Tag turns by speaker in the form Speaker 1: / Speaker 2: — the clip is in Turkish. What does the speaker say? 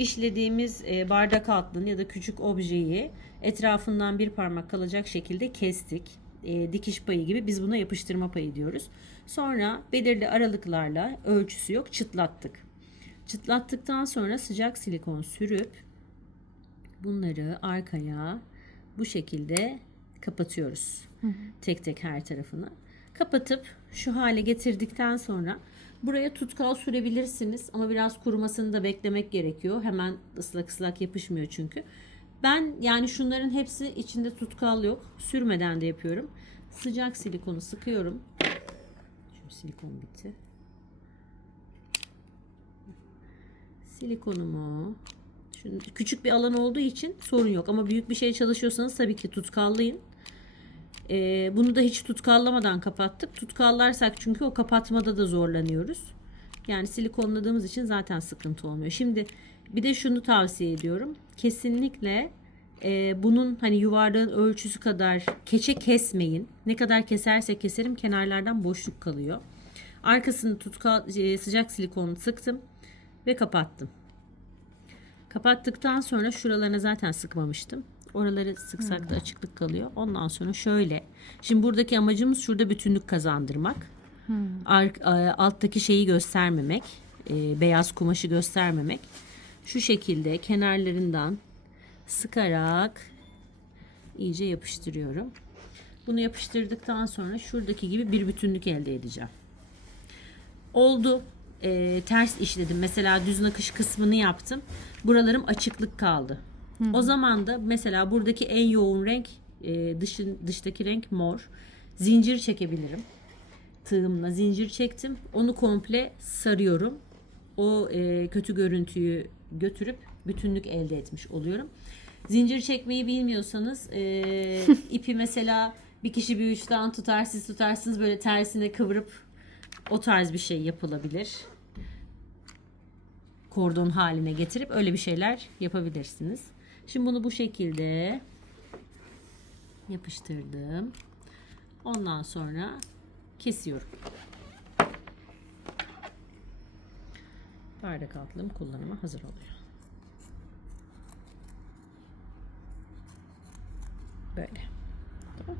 Speaker 1: işlediğimiz e, bardak altlığını ya da küçük objeyi etrafından bir parmak kalacak şekilde kestik. E, dikiş payı gibi biz buna yapıştırma payı diyoruz. Sonra belirli aralıklarla ölçüsü yok çıtlattık. Çıtlattıktan sonra sıcak silikon sürüp bunları arkaya bu şekilde kapatıyoruz. Tek tek her tarafını. Kapatıp şu hale getirdikten sonra buraya tutkal sürebilirsiniz ama biraz kurumasını da beklemek gerekiyor. Hemen ıslak ıslak yapışmıyor çünkü. Ben yani şunların hepsi içinde tutkal yok. Sürmeden de yapıyorum. Sıcak silikonu sıkıyorum. Şu silikon bitti. Silikonumu Şimdi küçük bir alan olduğu için sorun yok ama büyük bir şey çalışıyorsanız tabii ki tutkallayın. Ee, bunu da hiç tutkallamadan kapattık. Tutkallarsak çünkü o kapatmada da zorlanıyoruz. Yani silikonladığımız için zaten sıkıntı olmuyor. Şimdi bir de şunu tavsiye ediyorum. Kesinlikle e, bunun hani yuvarlağın ölçüsü kadar keçe kesmeyin. Ne kadar keserse keserim kenarlardan boşluk kalıyor. Arkasını tutkal e, sıcak silikonu sıktım ve kapattım. Kapattıktan sonra şuralarına zaten sıkmamıştım. Oraları sıksak da açıklık kalıyor. Ondan sonra şöyle. Şimdi buradaki amacımız şurada bütünlük kazandırmak. Ar- a- alttaki şeyi göstermemek. e, beyaz kumaşı göstermemek. Şu şekilde kenarlarından sıkarak iyice yapıştırıyorum. Bunu yapıştırdıktan sonra şuradaki gibi bir bütünlük elde edeceğim. Oldu. Ee, ters işledim. Mesela düz nakış kısmını yaptım. Buralarım açıklık kaldı. O zaman da mesela buradaki en yoğun renk e, dışın dıştaki renk mor. Zincir çekebilirim. Tığımla zincir çektim. Onu komple sarıyorum. O e, kötü görüntüyü götürüp bütünlük elde etmiş oluyorum. Zincir çekmeyi bilmiyorsanız e, ipi mesela bir kişi bir uçtan tutar siz tutarsınız böyle tersine kıvırıp o tarz bir şey yapılabilir. Kordon haline getirip öyle bir şeyler yapabilirsiniz. Şimdi bunu bu şekilde yapıştırdım. Ondan sonra kesiyorum. Bardak altlığım kullanıma hazır oluyor. Böyle. Tamam.